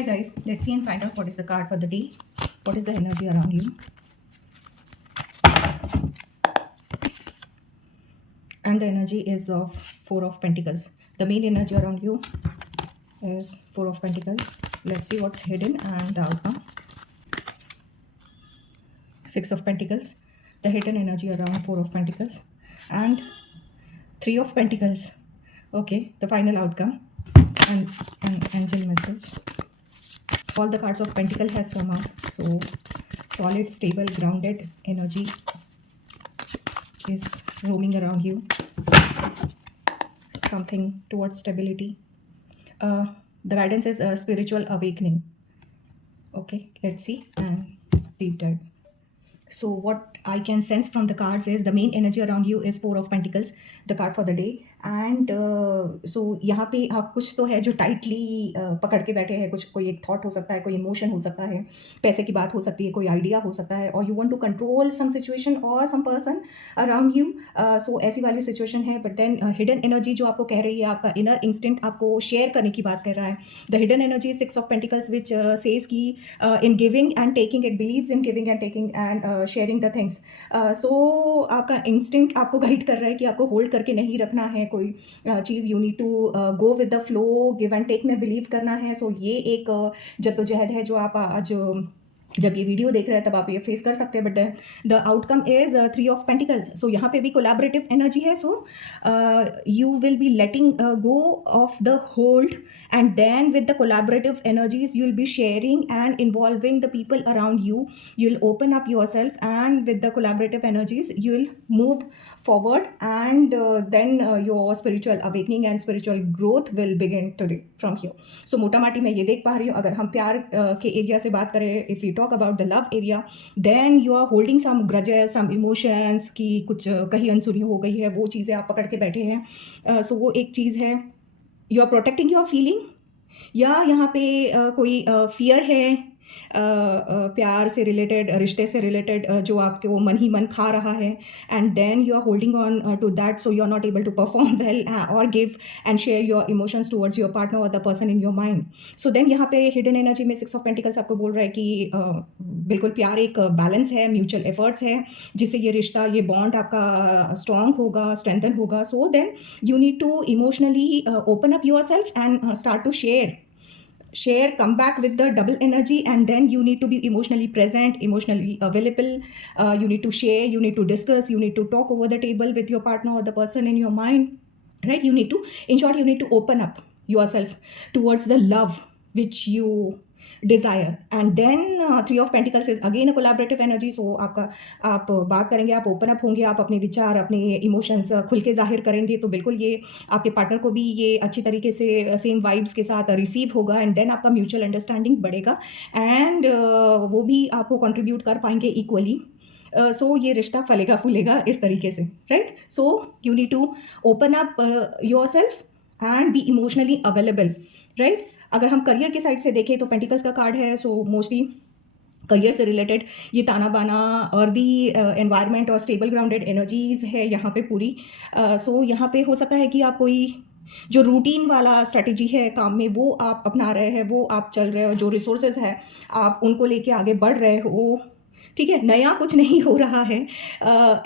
Hi guys, let's see and find out what is the card for the day. What is the energy around you? And the energy is of Four of Pentacles. The main energy around you is Four of Pentacles. Let's see what's hidden and the outcome. Six of Pentacles. The hidden energy around Four of Pentacles. And Three of Pentacles. Okay, the final outcome. And an angel message. All the cards of Pentacle has come out. So solid, stable, grounded energy is roaming around you. Something towards stability. The guidance is a spiritual awakening. Okay, let's see and deep dive. So what I can sense from the cards is the main energy around you is Four of Pentacles, the card for the day. And so यहाँ पे आप कुछ तो है जो tightly पकड़ के बैठे हैं, कुछ कोई एक थॉट हो सकता है, कोई इमोशन हो सकता है, पैसे की बात हो सकती है, कोई आइडिया हो सकता है, और you want to control some situation और some person around you. So ऐसी वाली सिचुएशन है. बट देन हिडन एनर्जी जो आपको कह रही है, आपका इनर इंस्टिंक्ट आपको शेयर करने की बात कर रहा है. The hidden energy six of pentacles which says key in giving and taking, it believes in giving and taking and sharing the things. So आपका इंस्टिंक्ट आपको गाइड कर रहा है कि आपको होल्ड करके नहीं रखना है कोई चीज़. You need to go with the flow, give and take में बिलीव करना है. सो ये एक जद्दोजहद है जो आप आज जब ये वीडियो देख रहे हैं तब आप ये फेस कर सकते हैं. But the outcome is three of pentacles. So यहाँ पे भी कोलैबोरेटिव एनर्जी है. So you will be letting go of the hold and then with the collaborative energies you will be sharing and involving the people around you. You will open up your self and with the collaborative energies you will move forward, and then your spiritual awakening and spiritual growth will begin today from here. So मोटा माटी मैं ये देख पा रही हूँ, अगर हम प्यार के एरिया से बात करें, if we talk about the love area, then you are holding some grudges, some emotions की कुछ कहीं अनसुनी हो गई है, वो चीज़ें आप पकड़ के बैठे हैं. So वो एक चीज़ है. You are protecting your feeling, या यहाँ पे कोई फियर है प्यार से रिलेटेड, रिश्ते से रिलेटेड, जो आपके वो मन ही मन खा रहा है. And then you are holding on to that, so you are not able to perform well और give and share your emotions towards your partner और the person in your mind. So then यहाँ पे hidden energy में six of pentacles आपको बोल रहा है कि बिल्कुल प्यार एक बैलेंस है, म्यूचुअल एफर्ट्स है, जिससे ये रिश्ता, ये बॉन्ड आपका स्ट्रॉन्ग होगा, स्ट्रेंथन होगा. So then you need to emotionally open up your self and start to share, come back with the double energy, and then you need to be emotionally present, emotionally available. You need to share, you need to discuss, you need to talk over the table with your partner or the person in your mind, right? You need to, in short, you need to open up yourself towards the love which you desire. And then three of pentacles is again a collaborative energy. So आप बात करेंगे, आप open up होंगे, आप अपने विचार, अपने emotions खुल के जाहिर करेंगे, तो बिल्कुल ये आपके पार्टनर को भी ये अच्छी तरीके से सेम वाइब्स के साथ रिसीव होगा. एंड देन आपका म्यूचुअल अंडरस्टैंडिंग बढ़ेगा, एंड वो भी आपको कंट्रीब्यूट कर पाएंगे इक्वली. सो ये रिश्ता फलेगा फूलेगा इस तरीके से, right? So you need to open up your self and be emotionally available, right? अगर हम करियर के साइड से देखें तो पेंटिकल्स का कार्ड है. सो मोस्टली करियर से रिलेटेड ये ताना बाना और दी एनवायरनमेंट और स्टेबल ग्राउंडेड एनर्जीज है यहाँ पे पूरी. सो यहाँ पे हो सकता है कि आप कोई जो रूटीन वाला स्ट्रेटजी है काम में वो आप अपना रहे हैं, वो आप चल रहे हो, जो रिसोर्सेज है आप उनको लेके आगे बढ़ रहे हो, ठीक है, नया कुछ नहीं हो रहा है,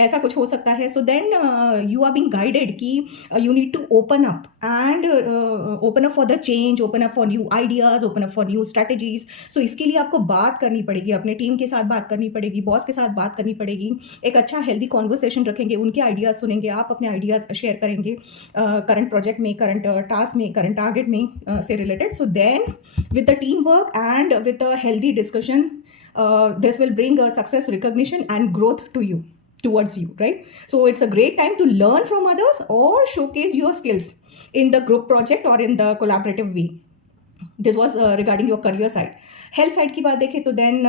ऐसा कुछ हो सकता है. So then you are being guided कि you need to open up and open up for the change, open up for new ideas, open up for new strategies. So इसके लिए आपको बात करनी पड़ेगी, अपने टीम के साथ बात करनी पड़ेगी, बॉस के साथ बात करनी पड़ेगी, एक अच्छा हेल्दी कॉन्वर्सेशन रखेंगे, उनके आइडियाज़ सुनेंगे, आप अपने आइडियाज़ शेयर करेंगे करंट प्रोजेक्ट में, करंट टास्क में, करंट टारगेट में से related. So then with the team work and with a healthy discussion, this will bring a success, recognition and growth to you, towards you, right? So it's a great time to learn from others or showcase your skills in the group project or in the collaborative way. This was regarding your career side. Health side की बात देखें तो then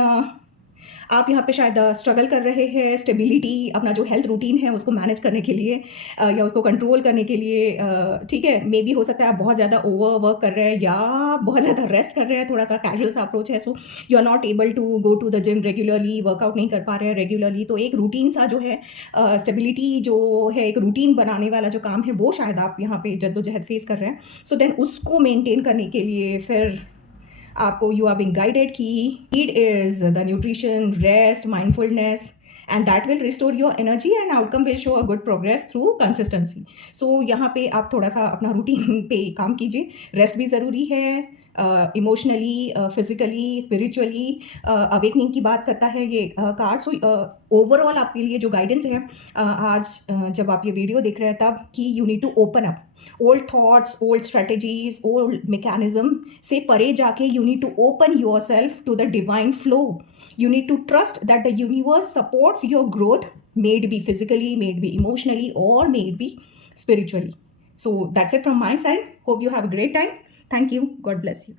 आप यहाँ पे शायद struggle कर रहे हैं स्टेबिलिटी, अपना जो हेल्थ रूटीन है उसको मैनेज करने के लिए या उसको कंट्रोल करने के लिए, ठीक है. मे बी हो सकता है आप बहुत ज़्यादा ओवर वर्क कर रहे हैं या बहुत ज़्यादा रेस्ट कर रहे हैं, थोड़ा सा कैजुअल सा अप्रोच है. So you are not able to go to the gym regularly, workout नहीं कर पा रहे हैं रेगुलरली. तो एक रूटीन सा जो है, स्टेबिलिटी जो है, एक रूटीन बनाने वाला जो काम है, वो शायद आप यहाँ पे जद्दोजहद फेस कर रहे हैं. सो देन उसको मेनटेन करने के लिए फिर आपको यू आर बिंग गाइडेड कि need is the nutrition, rest, mindfulness, and that will restore your energy and outcome will show a good progress through consistency. So यहाँ पे आप थोड़ा सा अपना रूटीन पे काम कीजिए. रेस्ट भी ज़रूरी है, इमोशनली, फिजिकली, स्पिरिचुअली अवेकनिंग की बात करता है ये कार्ड. सो ओवरऑल आपके लिए जो गाइडेंस है आज जब आप ये वीडियो देख रहे हैं तब कि you need to open up old thoughts, old strategies, old mechanism से परे जाके you need to open yourself to the divine flow. You need to trust that the universe supports your growth, may it be physically, may it be emotionally, or may it be spiritually. So that's it from my side. Hope you have a great time. Thank you. God bless you.